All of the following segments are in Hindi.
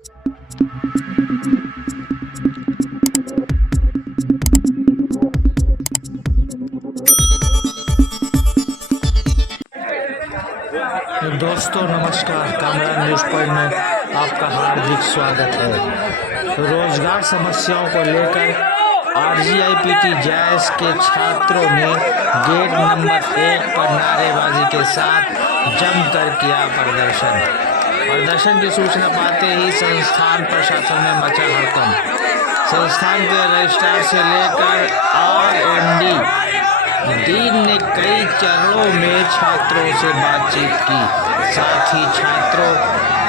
दोस्तों नमस्कार, कामरान न्यूज़ पॉइंट में आपका हार्दिक स्वागत है। रोजगार समस्याओं को लेकर आरजीआईपीटी जैस के छात्रों ने गेट नंबर 1 पर नारेबाजी के साथ जमकर किया प्रदर्शन की सूचना पाते ही संस्थान प्रशासन में मचा हड़कंप। संस्थान के रजिस्ट्रार से लेकर आरएनडी डीन ने कई चरणों में छात्रों से बातचीत की, साथ ही छात्रों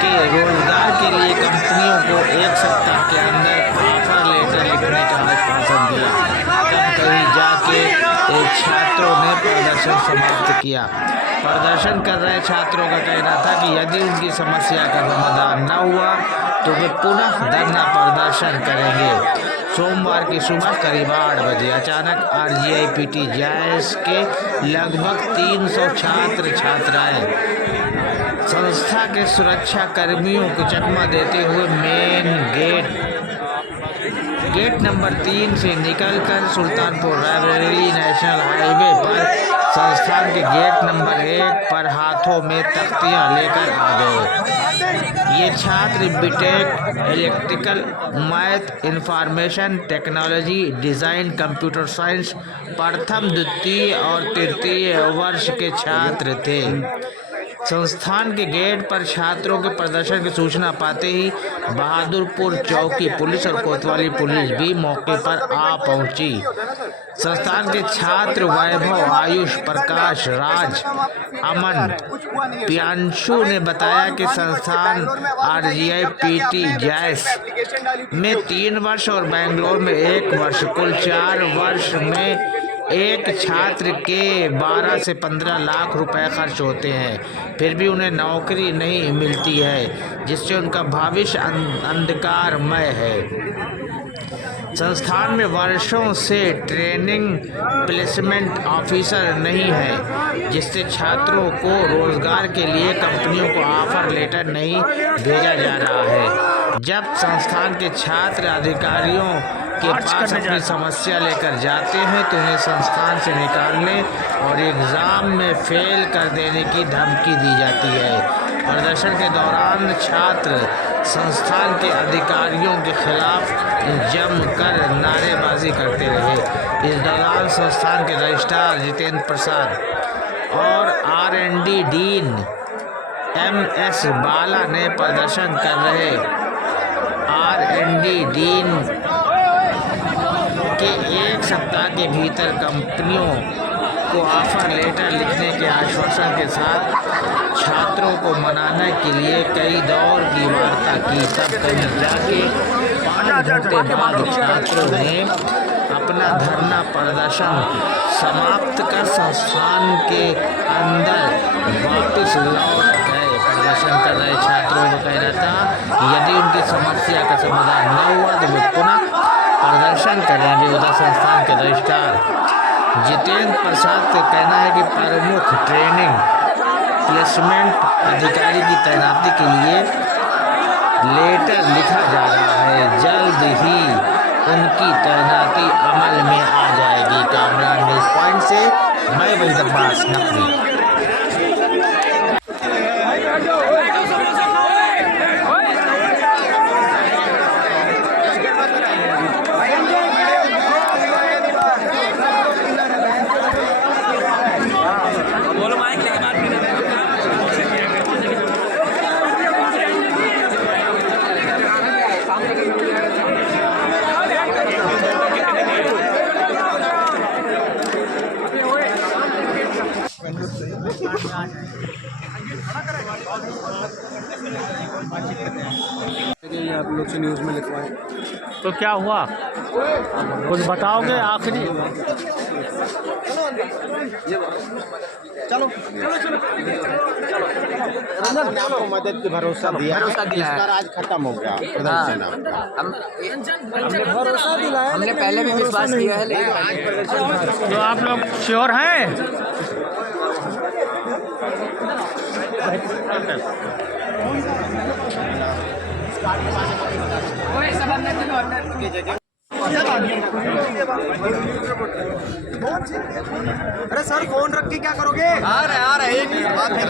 के रोजगार के लिए कंपनियों को 1 सप्ताह के अंदर ऑफर लेटर लिखने का आश्वासन दिया। तब कहीं जाके छात्रों ने प्रदर्शन समाप्त किया। प्रदर्शन कर रहे छात्रों का कहना था कि यदि उनकी समस्या का समाधान न हुआ तो वे पुनः धरना प्रदर्शन करेंगे। सोमवार की सुबह करीब 8 बजे अचानक आरजीआईपीटी जैस के लगभग 300 छात्र छात्राएं संस्था के सुरक्षा कर्मियों को चकमा देते हुए मेन गेट नंबर 3 से निकलकर सुल्तानपुर रायबरेली नेशनल हाईवे पर संस्थान के गेट नंबर 1 पर हाथों में तख्तियां लेकर आ गए। ये छात्र BTech, electrical, math, information technology, design, computer science प्रथम, द्वितीय और तृतीय वर्ष के छात्र थे। संस्थान के गेट पर छात्रों के प्रदर्शन की सूचना पाते ही बहादुरपुर चौकी पुलिस और कोतवाली पुलिस भी मौके पर आ पहुंची। संस्थान के छात्र वैभव, आयुष, प्रकाश, राज, अमन, प्रियांशु ने बताया कि संस्थान आरजीआईपीटी जैस में 3 वर्ष और बेंगलोर में 1 वर्ष, कुल 4 वर्ष में एक छात्र के 12 से 15 लाख रुपए खर्च होते हैं, फिर भी उन्हें नौकरी नहीं मिलती है, जिससे उनका भविष्य अंधकारमय है। संस्थान में वर्षों से ट्रेनिंग प्लेसमेंट ऑफिसर नहीं है, जिससे छात्रों को रोजगार के लिए कंपनियों को ऑफर लेटर नहीं भेजा जा रहा है। जब संस्थान के छात्र अधिकारियों के पास अपनी समस्या लेकर जाते हैं तो उन्हें संस्थान से निकालने और एग्जाम में फेल कर देने की धमकी दी जाती है। प्रदर्शन के दौरान छात्र संस्थान के अधिकारियों के खिलाफ जमकर नारेबाजी करते रहे। इस दौरान संस्थान के रजिस्ट्रार जितेंद्र प्रसाद और आरएनडी डीन एमएस बाला ने प्रदर्शन कर रहे आरएनडी डीन के 1 सप्ताह के भीतर कंपनियों को ऑफर लेटर लिखने के आश्वासन के साथ छात्रों को मनाने के लिए कई दौर की वार्ता की। तब कहीं जाके 5 घंटे बाद छात्रों ने अपना धरना प्रदर्शन समाप्त कर संस्थान के अंदर वापस लौट गए। प्रदर्शन कर रहे छात्रों को कहना था कि यदि उनकी समस्या का समाधान न हुआ तो वे पुनः प्रदर्शन करेंगे। उधर संस्थान के रजिस्ट्रार जितेंद्र प्रसाद का कहना है कि प्रमुख ट्रेनिंग प्लेसमेंट अधिकारी की तैनाती के लिए लेटर लिखा जा रहा है, जल्द ही उनकी तैनाती अमल में आ जाएगी। कामरान न्यूज़ पॉइंट से मैं वहीद अब्बास नकवी। आप लोग से न्यूज़ में लिखवाएं तो क्या हुआ, कुछ बताओगे आखिरी? चलो रंजन, आपको मदद की भरोसा दिया, आज खत्म हो गया प्रदर्शन। हमने भरोसा दिलाया, हमने पहले भी विश्वास किया है, लेकिन तो आप लोग श्योर हैं? अरे सर फोन रख के क्या करोगे? आ रहा है एक मिनट बात कर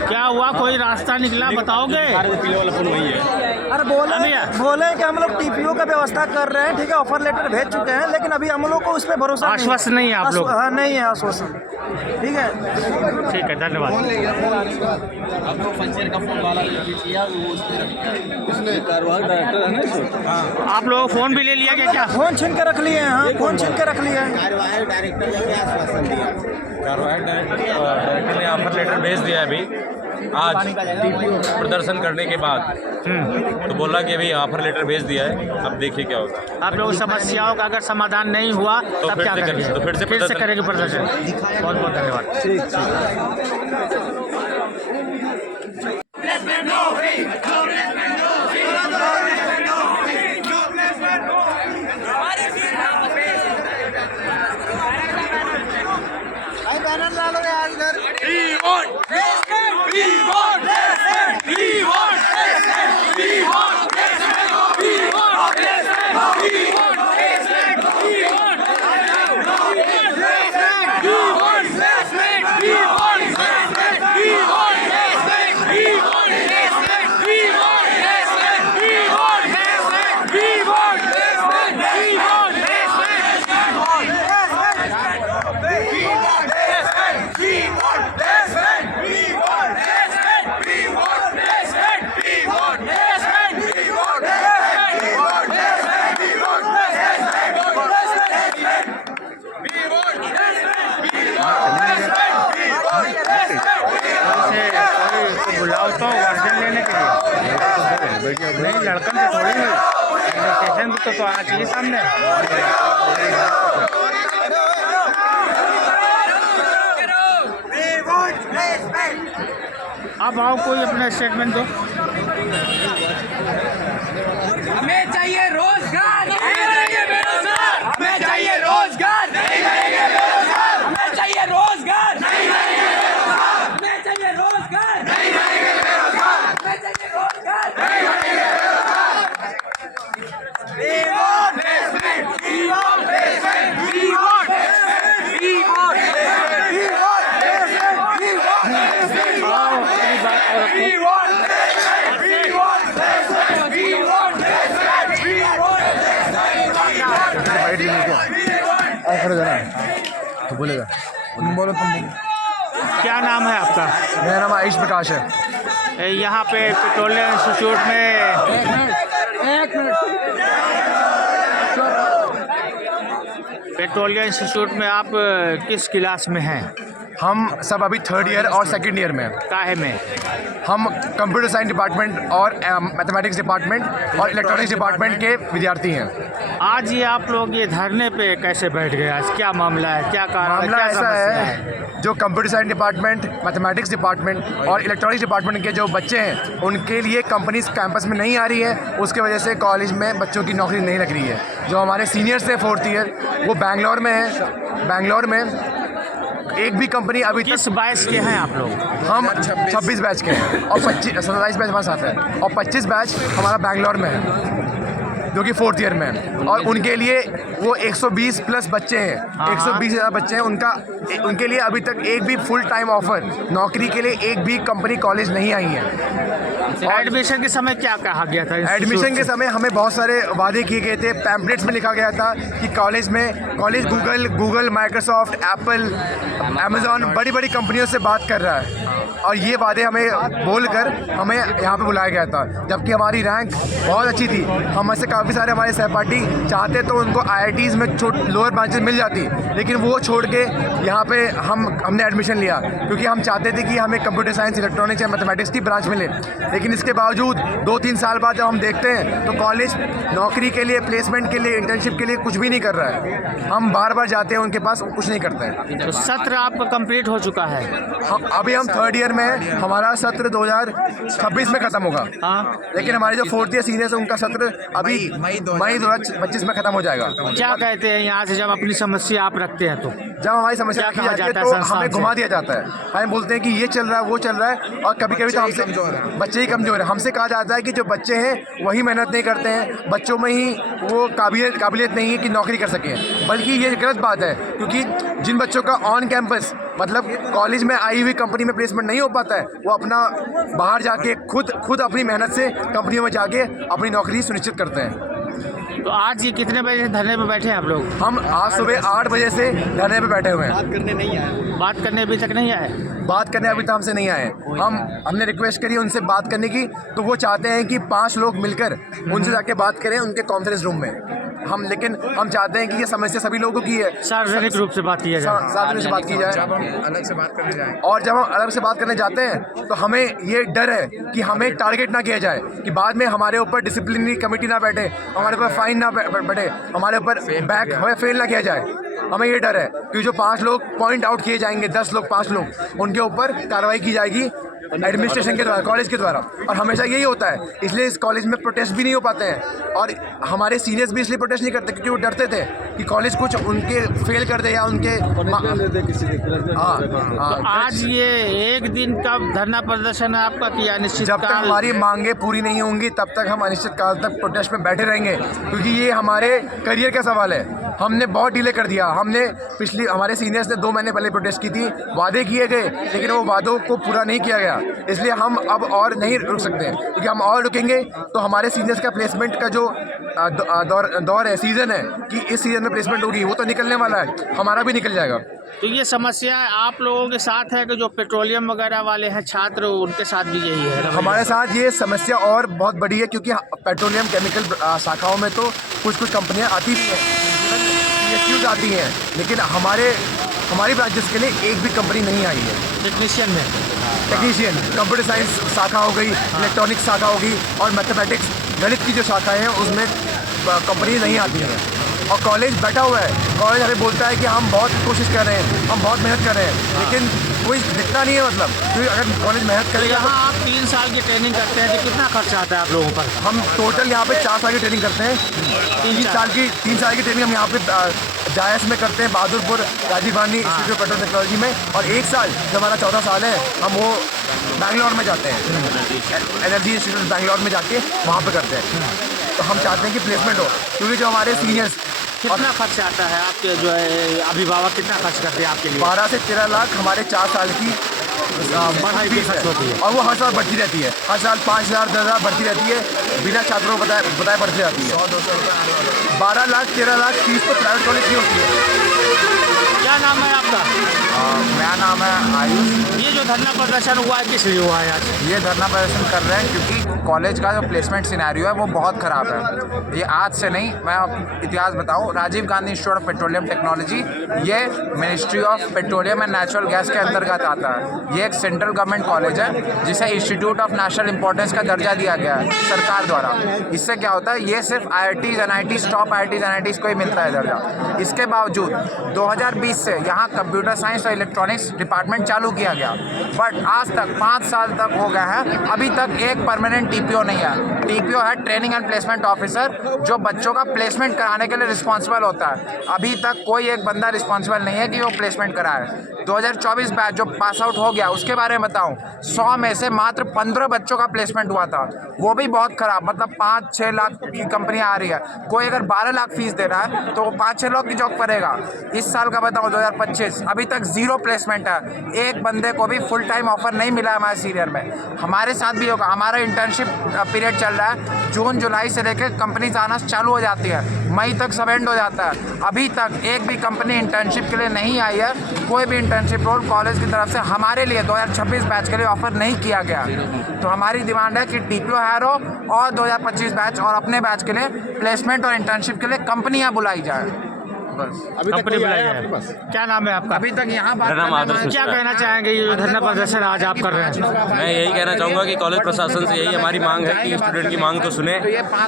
क्या हुआ, कोई रास्ता निकला बताओगे? अरे बोले कि हम लोग टीपीओ का व्यवस्था कर रहे हैं, ठीक है, ऑफर लेटर भेज चुके हैं, लेकिन अभी हम लोग को उस पर भरोसा आश्वस्त नहीं है आप लोग? हाँ, नहीं है आश्वासन। ठीक है, ठीक है, धन्यवाद। आप लोग फोन भी ले लिया क्या? फोन छीन के रख लिए हैं। हाँ, फोन छीन के रख लिए हैं। कार्यवाही डायरेक्टर ने क्या आश्वासन दिया? डायरेक्टर ने ऑफर लेटर भेज दिया है अभी आज प्रदर्शन करने के बाद। तो बोला कि अभी ऑफर लेटर भेज दिया है, अब देखिए क्या होता है। आप लोग समस्याओं का अगर समाधान नहीं हुआ तो तब फिर क्या से करेंगे? तो फिर से करेंगे प्रदर्शन। बहुत बहुत धन्यवाद। बैनर ला लो यार इधर। बुलाओ तो वर्जन लेने के लिए, नहीं लड़कन से थोड़ी नहीं, स्टेशन तो आना चाहिए सामने। अब आओ, कोई अपना स्टेटमेंट दो। हमें चाहिए रोजगार, नहीं करेंगे बेरोजगार। हमें चाहिए रोजगार, नहीं करेंगे बेरोजगार। हमें चाहिए रोजगार, नहीं करेंगे बेरोजगार। हमें चाहिए रोजगार, नहीं करेंगे बेरोजगार। हमें चाहिए रोजगार, नहीं करेंगे तो बोलेगा, बोलो तुम। क्या नाम है आपका? मेरा नाम आयुष प्रकाश है। यहाँ पे पेट्रोलियम इंस्टीट्यूट में पेट्रोलियम इंस्टीट्यूट में आप किस क्लास में हैं? हम सब अभी 3rd ईयर और 2nd ईयर में हैं। काहे में? हम कंप्यूटर साइंस डिपार्टमेंट और मैथमेटिक्स डिपार्टमेंट और इलेक्ट्रॉनिक्स डिपार्टमेंट के विद्यार्थी हैं। आज ये आप लोग ये धरने पे कैसे बैठ गए? आज क्या मामला है, क्या कारण है, मामला क्या ऐसा समस्या है, जो computer science department, mathematics department और इलेक्ट्रॉनिक्स डिपार्टमेंट के जो बच्चे हैं, उनके लिए कंपनीज कैंपस में नहीं आ रही है। उसके वजह से कॉलेज में बच्चों की नौकरी नहीं लग रही है। जो हमारे सीनियर्स हैं 4th ईयर, वो बैंगलोर में है। बैंगलोर में एक भी कंपनी अभी किस बैच के हैं आप लोग? हम 26 बैच के हैं और 27 बैच हमारे साथ है और 25 बैच हमारा बैंगलोर में है, जो कि 4th ईयर में है। और उनके लिए वो 120 प्लस बच्चे हैं, 120 ज़्यादा बच्चे हैं। उनके लिए अभी तक एक भी फुल टाइम ऑफर नौकरी के लिए एक भी कंपनी कॉलेज नहीं आई है। एडमिशन के समय क्या कहा गया था? एडमिशन के समय हमें बहुत सारे वादे किए गए थे। पैम्पलेट्स में लिखा गया था कि college Google, Microsoft, Apple, Amazon बड़ी बड़ी कंपनियों से बात कर रहा है और ये वादे हमें बोलकर हमें यहाँ पे बुलाया गया था, जबकि हमारी रैंक बहुत अच्छी थी। हम ऐसे काफ़ी सारे हमारे सहपाठी चाहते तो उनको IITs में लोअर ब्रांचेस मिल जाती, लेकिन वो छोड़ के यहाँ पे हमने एडमिशन लिया क्योंकि हम चाहते थे कि हमें कंप्यूटर साइंस, इलेक्ट्रॉनिक्स या मैथमेटिक्स की ब्रांच मिले। लेकिन इसके बावजूद 2-3 साल बाद जब हम देखते हैं तो कॉलेज नौकरी के लिए, प्लेसमेंट के लिए, इंटर्नशिप के लिए कुछ भी नहीं कर रहा है। हम बार जाते हैं उनके पास, कुछ नहीं करते हैं। तो सत्र आपका कंप्लीट हो चुका है? अभी हम 3rd ईयर ईयर में है, हमारा सत्र 2026 में खत्म होगा। हाँ, लेकिन हमारे जो 4th ईयर सीनियर्स हैं उनका सत्र अभी मई 2025 में खत्म हो जाएगा। क्या कहते हैं यहाँ से जब अपनी समस्या आप रखते हैं तो? जब हमारी समस्या क्या रखी कहा जाती है जाता है तो संस्थान हमें से? घुमा दिया जाता है। हम बोलते हैं कि ये चल रहा है, वो चल रहा है, और कभी कभी तो हमसे बच्चे ही कमजोर है। हमसे कहा जाता है कि जो बच्चे हैं वही मेहनत नहीं करते हैं, बच्चों में ही वो काबिलियत नहीं है कि नौकरी कर सकें, बल्कि ये गलत बात है। क्योंकि जिन बच्चों का ऑन कैंपस मतलब कॉलेज में आई हुई कंपनी में प्लेसमेंट नहीं हो पाता है, वो अपना बाहर जाके खुद अपनी मेहनत से कंपनियों में जाके अपनी नौकरी सुनिश्चित करते हैं। तो आज ये कितने बजे से धरने पे बैठे हैं आप लोग? हम आज सुबह 8 बजे से धरने पे बैठे हुए हैं। बात करने अभी तक नहीं आए? बात करने अभी तक हमसे नहीं आए। हमने रिक्वेस्ट करी उनसे बात करने की, तो वो चाहते हैं कि 5 लोग मिलकर उनसे जाके बात करें उनके कॉन्फ्रेंस रूम में। लेकिन हम चाहते हैं कि ये समस्या सभी लोगों की है, सार्वजनिक रूप से बात किया जाए। सार्वजनिक से बात की जाए। जब हम अलग से बात करने जाएं और जब हम अलग से बात करने जाते हैं तो हमें ये डर है कि हमें टारगेट ना किया जाए, कि बाद में हमारे ऊपर डिसिप्लिनरी कमेटी ना बैठे, हमारे ऊपर फाइन ना बैठे, हमारे ऊपर हमें फेल ना किया जाए। हमें ये डर है कि जो 5 लोग पॉइंट आउट किए जाएंगे, 10 लोग 5 लोग, उनके ऊपर कार्रवाई की जाएगी एडमिनिस्ट्रेशन के द्वारा, कॉलेज के द्वारा। और हमेशा यही होता है, इसलिए इस कॉलेज में प्रोटेस्ट भी नहीं हो पाते हैं। और हमारे सीनियर्स भी इसलिए प्रोटेस्ट नहीं करते क्योंकि वो डरते थे कि कॉलेज कुछ उनके फेल कर दे या उनके तो आज ये एक दिन का धरना प्रदर्शन है आपका कि अनिश्चित जब तक काल? हमारी मांगे पूरी नहीं होंगी तब तक हम अनिश्चित काल तक प्रोटेस्ट में बैठे रहेंगे, क्योंकि ये हमारे करियर का सवाल है। हमने बहुत डिले कर दिया। हमने हमारे सीनियर्स ने 2 महीने पहले प्रोटेस्ट की थी, वादे किए गए लेकिन वो वादों को पूरा नहीं किया गया। इसलिए हम अब और नहीं रुक सकते, क्योंकि हम और रुकेंगे तो हमारे सीनियर्स का प्लेसमेंट का जो दौर है, सीज़न है कि इस सीज़न में प्लेसमेंट होगी, वो तो निकलने वाला है, हमारा भी निकल जाएगा। तो ये समस्या आप लोगों के साथ है कि जो पेट्रोलियम वगैरह वाले हैं छात्र, उनके साथ भी यही है? हमारे साथ ये समस्या और बहुत बड़ी है, क्योंकि पेट्रोलियम केमिकल शाखाओं में तो कुछ कंपनियां आती भी हैं, PSUs आती हैं, लेकिन हमारी ब्रांचेस के लिए एक भी कंपनी नहीं आई है। टेक्नीशियन, कंप्यूटर साइंस शाखा हो गई, इलेक्ट्रॉनिक्स शाखा हो गई, और मैथमेटिक्स गणित की जो शाखाएँ हैं उसमें कंपनी नहीं आती हैं। और कॉलेज बैठा हुआ है, कॉलेज हमें बोलता है कि हम बहुत कोशिश कर रहे हैं, हम बहुत मेहनत कर रहे हैं, लेकिन कोई दिखता नहीं है। मतलब क्योंकि अगर कॉलेज मेहनत करेगा यहाँ आप 3 साल की ट्रेनिंग करते हैं तो कितना खर्चा आता है आप लोगों पर? हम टोटल यहाँ पे 4 साल की ट्रेनिंग करते हैं। 3 साल की ट्रेनिंग हम यहाँ पे जायस में करते हैं, Bahadurpur Rajiv Gandhi institute of Petrol Technology में, और 1 साल जो हमारा 14 साल है हम वो बैंगलोर में जाते हैं, एनर्जी इंस्टीट्यूट बैंगलोर में जाके वहाँ पे करते हैं। तो हम चाहते हैं कि प्लेसमेंट हो, क्योंकि जो हमारे सीनियर्स कितना खर्चा आता है आपके जो है अभिभावक कितना खर्च करते हैं आपके लिए? 12 से 13 लाख हमारे 4 साल की पढ़ाई की खर्च होती है, और वो हर साल बढ़ती रहती है। हर साल 5,000 10,000 बढ़ती रहती है, बिना छात्रों को बताए बढ़ती रहती है। 12 लाख 13 लाख फीस तो प्राइवेट कॉलेज की होती है। क्या नाम है आपका? मेरा नाम है आयुष। ये जो धरना प्रदर्शन हुआ है किस लिए हुआ है आज? ये धरना प्रदर्शन कर रहे हैं क्योंकि कॉलेज का जो प्लेसमेंट सिनेरियो है वो बहुत ख़राब है। ये आज से नहीं, मैं इतिहास बताऊं, Rajiv Gandhi institute of petroleum technology ये ministry of petroleum and natural gas के अंतर्गत आता है। ये एक सेंट्रल गवर्नमेंट कॉलेज है जिसे इंस्टीट्यूट ऑफ नेशनल इंपॉर्टेंस का दर्जा दिया गया है सरकार द्वारा। इससे क्या होता है, ये सिर्फ IITs NITs top IITs NITs को ही मिलता है दर्जा। इसके बावजूद 2020 से यहाँ कंप्यूटर साइंस और इलेक्ट्रॉनिक्स डिपार्टमेंट चालू किया गया, बट आज तक 5 साल तक हो गए हैं, अभी तक एक परमानेंट TPO नहीं है। TPO है ट्रेनिंग एंड प्लेसमेंट ऑफिसर, जो बच्चों का प्लेसमेंट कराने के लिए रिस्पॉन्सिबल होता है। अभी तक कोई एक बंदा रिस्पॉन्सिबल नहीं है कि वो प्लेसमेंट कराए। 2024 बैच जो पास आउट हो गया उसके बारे में बताऊं, 100 में से मात्र 15 बच्चों का प्लेसमेंट हुआ था, वो भी बहुत खराब। मतलब 5-6 लाख की कंपनियां आ रही है, कोई अगर 12 लाख फीस दे रहा है तो वो 5-6 लाख की जॉब करेगा। इस साल का बताऊं 2025 अभी तक 0 प्लेसमेंट है, एक बंदे को भी फुल टाइम ऑफर नहीं मिला है हमारे सीनियर में। हमारे साथ भी होगा, हमारा इंटर्नशिप पीरियड चल रहा है, जून जुलाई से लेकर कंपनीज आना चालू हो जाती है, मई तक सब एंड हो जाता है। अभी तक एक भी कंपनी इंटर्नशिप के लिए नहीं आई है, कोई भी इंटर्नशिप रोल कॉलेज की तरफ से हमारे लिए 2026 बैच के लिए ऑफर नहीं किया गया। तो हमारी डिमांड है कि TPO हायर हो और 2025 बैच और अपने बैच के लिए प्लेसमेंट और इंटर्नशिप के लिए कंपनियां बुलाई जाए। कंपनी बुलाई है। क्या नाम है आपका? अभी तक यहाँ मेरा नाम आदर्श क्या कहना चाहेंगे ये जो धरना प्रदर्शन आज आप कर रहे हैं? मैं यही कहना चाहूँगा कि कॉलेज प्रशासन से यही हमारी मांग है कि स्टूडेंट की मांग को सुने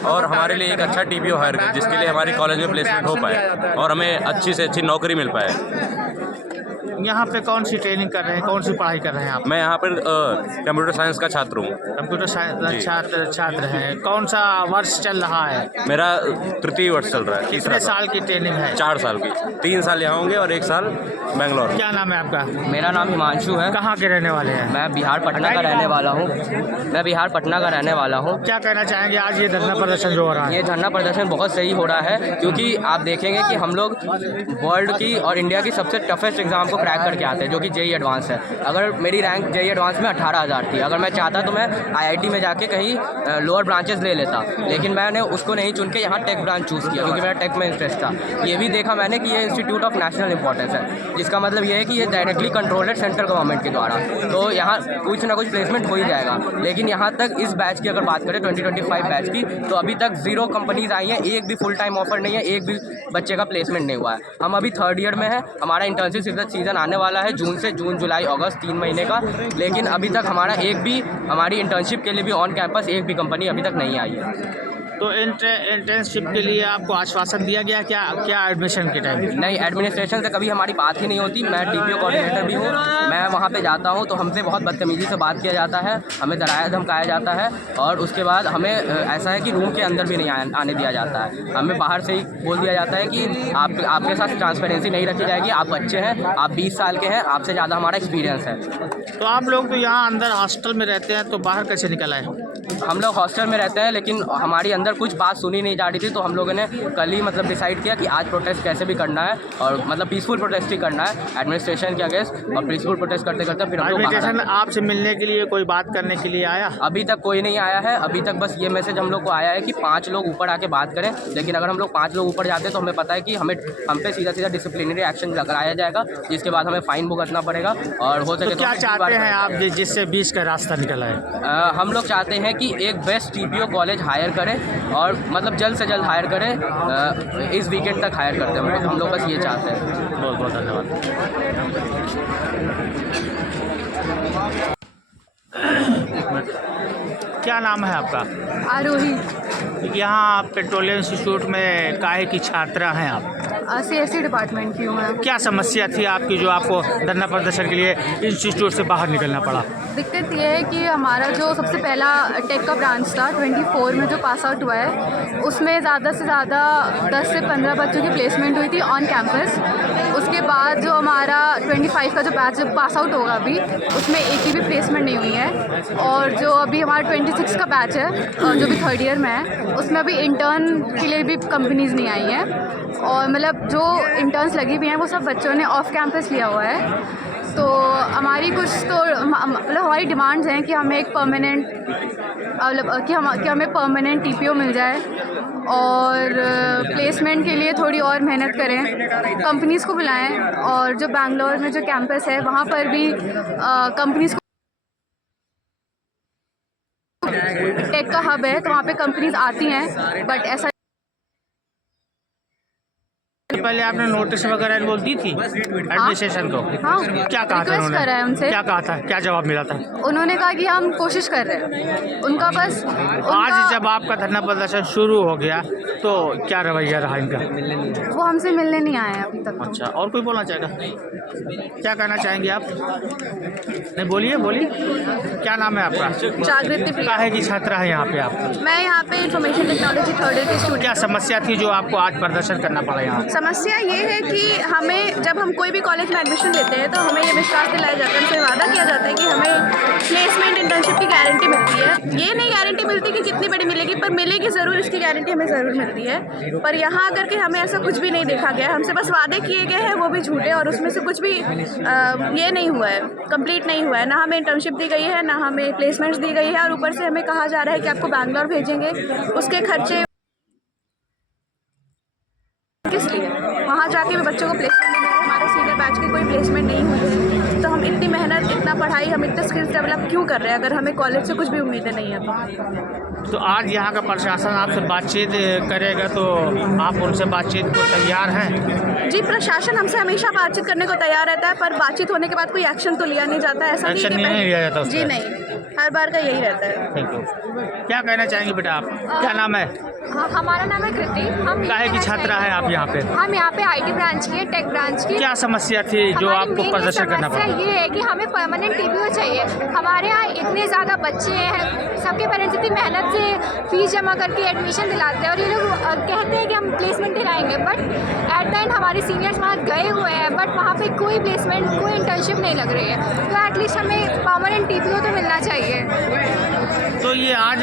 और हमारे लिए एक अच्छा TPO हायर करें, जिसके लिए हमारी कॉलेज में प्लेसमेंट हो पाए और हमें अच्छी से अच्छी नौकरी मिल पाए। यहाँ पे कौन सी ट्रेनिंग कर रहे हैं, कौन सी पढ़ाई कर रहे हैं आप? मैं यहाँ पर कंप्यूटर साइंस का छात्र हूँ। कंप्यूटर साइंस छात्र हैं। कौन सा वर्ष चल रहा है? मेरा तृतीय वर्ष चल रहा है। कितने साल की ट्रेनिंग है? 4 साल की। 3 साल यहाँ होंगे और 1 साल बेंगलोर। क्या नाम है आपका? मेरा नाम हिमांशु है। कहाँ के रहने वाले हैं? मैं बिहार पटना का रहने वाला हूँ। क्या कहना चाहेंगे आज ये धरना प्रदर्शन जो हो रहा है? ये धरना प्रदर्शन बहुत सही हो रहा है, क्योंकि आप देखेंगे कि हम लोग वर्ल्ड की और इंडिया की सबसे टफेस्ट एग्जाम को क्रैक करके आते हैं, जो कि जेई एडवांस है। अगर मेरी रैंक जेई एडवांस में 18,000 थी, अगर मैं चाहता तो मैं आईआईटी में जाके कहीं लोअर ब्रांचेस ले लेता, लेकिन मैंने उसको नहीं चुन के यहाँ टेक ब्रांच चूज़ किया, क्योंकि मेरा टेक में इंटरेस्ट था। ये भी देखा मैंने कि ये इंस्टीट्यूट ऑफ नेशनल इंपॉर्टेंस है, जिसका मतलब ये है कि ये डायरेक्टली कंट्रोल्ड सेंट्रल गवर्नमेंट के द्वारा, तो यहाँ कुछ ना कुछ प्लेसमेंट हो ही जाएगा। लेकिन यहाँ तक इस बैच की अगर बात करें 2025 बैच की, तो अभी तक 0 कंपनीज आई हैं, एक भी फुल टाइम ऑफर नहीं है, एक भी बच्चे का प्लेसमेंट नहीं हुआ है। हम अभी 3rd ईयर में है, हमारा इंटर्नशिप सीजन आने वाला है जून, जुलाई, अगस्त 3 महीने का, लेकिन अभी तक हमारी इंटर्नशिप के लिए भी ऑन कैंपस एक भी कंपनी अभी तक नहीं आई है। तो इंटर्नशिप के लिए आपको आश्वासन दिया गया क्या एडमिशन के टाइम? नहीं, एडमिनिस्ट्रेशन से कभी हमारी बात ही नहीं होती। मैं टीपीओ कोऑर्डिनेटर भी हूँ, मैं वहाँ पे जाता हूँ तो हमसे बहुत बदतमीज़ी से बात किया जाता है, हमें डराया धमकाया जाता है, और उसके बाद हमें ऐसा है कि रूम के अंदर भी नहीं आने दिया जाता है। हमें बाहर से ही बोल दिया जाता है कि आपके साथ ट्रांसपेरेंसी नहीं रखी जाएगी, आप बच्चे हैं, आप 20 साल के हैं, आपसे ज़्यादा हमारा एक्सपीरियंस है। तो आप लोग तो यहाँ अंदर हॉस्टल में रहते हैं, तो बाहर कैसे निकल आए? हम लोग हॉस्टल में रहते हैं, लेकिन हमारी अंदर कुछ बात सुनी नहीं जा रही थी, तो हम लोगों ने कल ही मतलब डिसाइड किया कि आज प्रोटेस्ट कैसे भी करना है, और मतलब पीसफुल प्रोटेस्ट ही करना है एडमिनिस्ट्रेशन के अगेंस्ट, और पीसफुल प्रोटेस्ट करते करते फिर हम लोग एडमिनिस्ट्रेशन आपसे मिलने के लिए, कोई बात करने के लिए आया? अभी तक कोई नहीं आया है। अभी तक बस ये मैसेज हम लोग को आया है कि 5 लोग ऊपर आके बात करें, लेकिन अगर हम लोग 5 लोग ऊपर जाते हैं तो हमें पता है कि हम पे सीधा डिसिप्लिनरी एक्शन लगाया जाएगा, जिसके बाद हमें फाइन भुगतना पड़ेगा। और हो सके तो क्या चाहते हैं आप जिससे 20 का रास्ता निकला है? हम लोग चाहते हैं कि एक बेस्ट टीपीओ कॉलेज हायर करें, और मतलब जल्द से जल्द हायर करें, इस वीकेंड तक हायर करते हैं हम लोग बस ये चाहते हैं। बहुत बहुत धन्यवाद। क्या नाम है आपका? आरोही। यहाँ पेट्रोलियम इंस्टीट्यूट में काहे की छात्रा हैं आप? CSE डिपार्टमेंट की हूँ मैं। क्या समस्या थी आपकी जो आपको धरना प्रदर्शन के लिए इंस्टीट्यूट से बाहर निकलना पड़ा? दिक्कत ये है कि हमारा जो सबसे पहला टेक का ब्रांच था 24 में जो पास आउट हुआ है, उसमें ज़्यादा से ज़्यादा 10 से 15 बच्चों की प्लेसमेंट हुई थी ऑन कैंपस। उसके बाद जो हमारा 25 का जो बैच पास आउट होगा अभी, उसमें एक की भी प्लेसमेंट नहीं हुई है। और जो अभी हमारा 26 का बैच है, जो भी 3rd ईयर में है, उसमें अभी इंटर्न के लिए भी कंपनीज़ नहीं आई हैं, और मतलब जो इंटर्न्स लगी हुई हैं वो सब बच्चों ने ऑफ कैंपस लिया हुआ है। तो हमारी कुछ तो मतलब हमारी डिमांड्स हैं कि हमें एक परमानेंट कि हमें परमानेंट टीपीओ मिल जाए, और प्लेसमेंट के लिए थोड़ी और मेहनत करें, कंपनीज़ को बुलाएं, और जो बेंगलोर में जो कैंपस है वहाँ पर भी कंपनीज़ को, टेक का हब है तो वहाँ पे कंपनीज़ आती हैं, बट ऐसा पहले आपने नोटिस वगैरह बोल दी थी एडमिनिस्ट्रेशन को? हाँ, क्या कहा था रिक्वेस्ट करा है उनसे। क्या कहा था, क्या जवाब मिला था? उन्होंने कहा कि हम कोशिश कर रहे हैं, उनका बस आज जब आपका धरना प्रदर्शन शुरू हो गया तो क्या रवैया रहा इनका? वो हमसे मिलने नहीं आए हैं अभी तक। अच्छा, और कोई बोलना चाहेगा? क्या कहना चाहेंगे आप? नहीं, बोलिए। क्या नाम है आपका? जागृति प्रिया। काहे की छात्रा है यहाँ पे आप? मैं यहाँ पे इंफॉर्मेशन टेक्नोलॉजी 3rd ईयर की स्टूडेंट। क्या समस्या थी जो आपको आज प्रदर्शन करना पड़ा यहाँ? समस्या ये है कि हमें जब हम कोई भी कॉलेज में एडमिशन लेते हैं तो हमें ये विश्वास दिलाया जाता है, हमसे वादा किया जाता है कि हमें प्लेसमेंट इंटर्नशिप की गारंटी मिलती है। ये नहीं गारंटी मिलती कि कितनी बड़ी मिलेगी, पर मिलेगी ज़रूर, इसकी गारंटी हमें ज़रूर मिलती है। पर यहाँ आकर के हमें ऐसा कुछ भी नहीं देखा गया, हमसे बस वादे किए गए हैं, वो भी झूठे, और उसमें से कुछ भी ये नहीं हुआ है, कंप्लीट नहीं हुआ है। ना हमें इंटर्नशिप दी गई है, ना हमें प्लेसमेंट्स दी गई है, और ऊपर से हमें कहा जा रहा है कि आपको बैंगलोर भेजेंगे, उसके खर्चे किस लिए? वहाँ जाके भी बच्चों को प्लेसमेंट नहीं है, हमारे सीनियर बैच की कोई प्लेसमेंट नहीं हुई है, तो हम इतनी मेहनत, इतना पढ़ाई, हम इतने स्किल्स डेवलप क्यों कर रहे हैं अगर हमें कॉलेज से कुछ भी उम्मीदें नहीं है? तो आज यहाँ का प्रशासन आपसे बातचीत करेगा तो आप उनसे बातचीत को तैयार हैं? जी, प्रशासन हमसे हमेशा बातचीत करने को तैयार रहता है, पर बातचीत होने के बाद कोई एक्शन तो लिया नहीं जाता है। ऐसा नहीं एक्शन कि नहीं लिया जाता उसका? जी नहीं, हर बार का यही रहता है। क्या कहना चाहेंगे बेटा आप? क्या नाम है? हाँ, हमारा नाम है कृति। हम काहे की छात्रा है आप यहाँ पे? हम यहाँ पे IT ब्रांच की है, टेक ब्रांच की। क्या समस्या थी जो हमारी आपको main प्रदर्शन करना समस्या पड़ा? ये है कि हमें परमानेंट TPO चाहिए। हमारे यहाँ इतने ज़्यादा बच्चे हैं, सबके पेरेंट्स इतनी मेहनत से फीस जमा करके एडमिशन दिलाते हैं और ये लोग कहते हैं कि हम प्लेसमेंट दिलाएंगे, बट एट द एंड हमारे सीनियर्स वहाँ गए हुए हैं, बट वहाँ पे कोई प्लेसमेंट, कोई इंटर्नशिप नहीं लग रही है। तो एटलीस्ट हमें परमानेंट TPO तो मिलना चाहिए। तो ये आज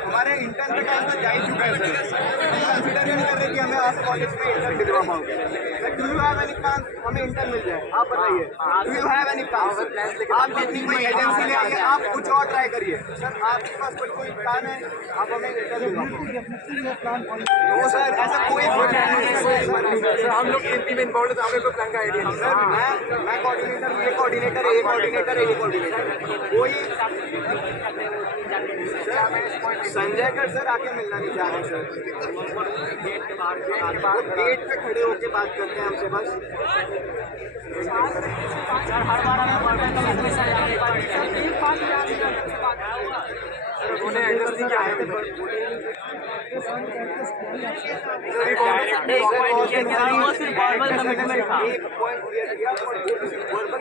हमारे इंटर्न का टाइम तो जा ही चुका है सर। हम कंसिडर ही नहीं कर रहे कि हमें आप कॉलेज में इंटर्न दिलवा पाओगे। Do you have any chance हमें इंटर्न मिल जाए? आप बताइए, do you have any chance? आप जितनी कोई एजेंसी ले आइए, आप कुछ और ट्राई करिए सर। आपके पास कोई प्लान है? आप हमें इंटर्न दिलवा पाओगे? तो सर ऐसा कोई प्लान नहीं है सर। हम लोग एमपी में इन्वॉल्व तो हमें कोई प्लान का आइडिया नहीं सर। मैं कोऑर्डिनेटर हूँ, ये कोऑर्डिनेटर है, ये कोऑर्डिनेटर है, ये कोऑर्डिनेटर है। कोई संजय कर सर आके मिलना नहीं चाह रहे सर। गेट पे खड़े होके बात करते हैं हमसे बस। उन्हें एड्रेस नहीं क्या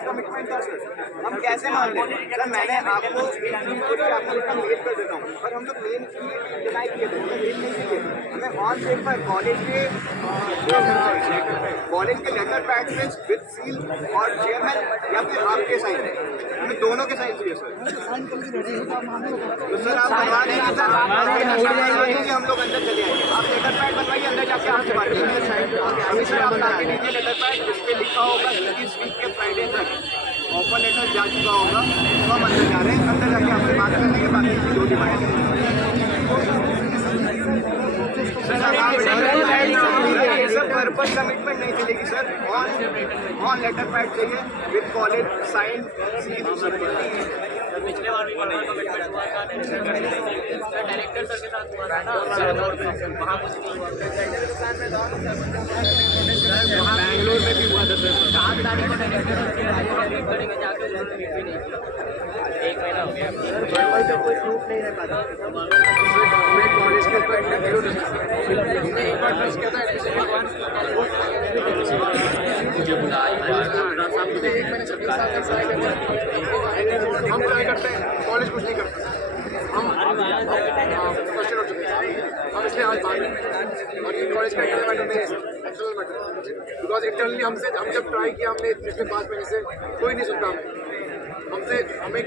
कमिटमेंट था सर। हम कैसे मान लें सर? मैंने आपको मेल कर देता हूँ, पर हम लोग मेल डिनाई किए थे, हमें मेल नहीं किए। हमें ऑन पेपर कॉलेज के लेटर पैड में विद सील और चेयरमैन या फिर आपके साइन है, हमें दोनों के साइन चाहिए सर। तो सर आप बनवा देंगे सर? हम लोग अंदर चले आएंगे, आप लेटर पैड बनवाइए, अंदर जाके आपसे बात करेंगे। सर आप ला के दीजिए लेटर पैड, जिस पे लिखा होगा कि इस वीक के फ्राइडे तक ऑफर लेटर जा चुका होगा, तो हम अंदर जा रहे हैं। अंदर जाके आपसे बात कर लेंगे, बाकी चीज़ होगी सर। पर्पस कमिटमेंट नहीं चलेगी सर। ऑन लेटर पैड चाहिए विद कॉलेज साइन सील सब। पिछले बार भी कमिटमेंट हुआ था डायरेक्टर सर के साथ हुआ था ना, वहाँ कुछ नहीं हुआ। बैंगलोर में भी हुआ था सर। 7 तारीख को डायरेक्टर करेंगे जाकर, एक महीना हो गया सर। कोई प्रूफ नहीं रह पाता कॉलेज के ऊपर एक बार ट्रस्ट किया था हम ट्राई करते हैं, कॉलेज कुछ नहीं करते। हम क्वेश्चन हो चुके हैं, हम इसलिए आज बात करें। और ये कॉलेज का इंटरनल मैटर नहीं है sir, external matter. Because internally हम जब ट्राई किया हमने पिछले 5 महीने से, कोई नहीं सुनता हमें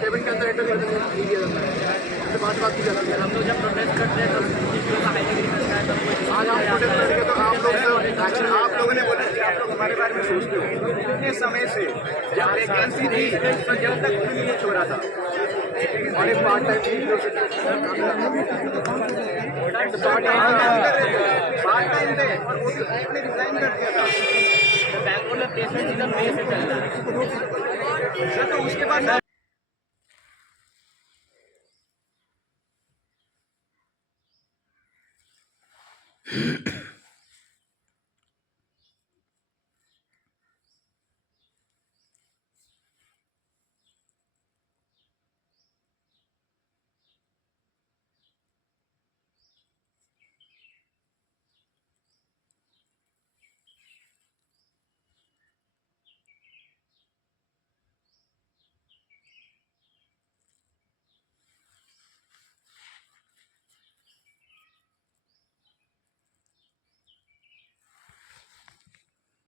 पेमेंट के अंदर एंटर करने नहीं दिया जाता है, हमसे बात की जाती है। हम लोग जब प्रोटेस्ट करते हैं तो आज हम प्रोटेस्ट करेंगे तो आप लोग एक्शन, आप लोगों ने बोला कि आप लोग हमारे बारे में सोचते हो। इतने समय से जब वैकेंसी थी तो जब तक कुछ नहीं छोड़ा था, और एक पार्ट टाइम थे और वो भी आपने रिजाइन कर दिया था। बैंगलोर में प्लेसमेंट सीजन में से चल रहा है सर, तो उसके बाद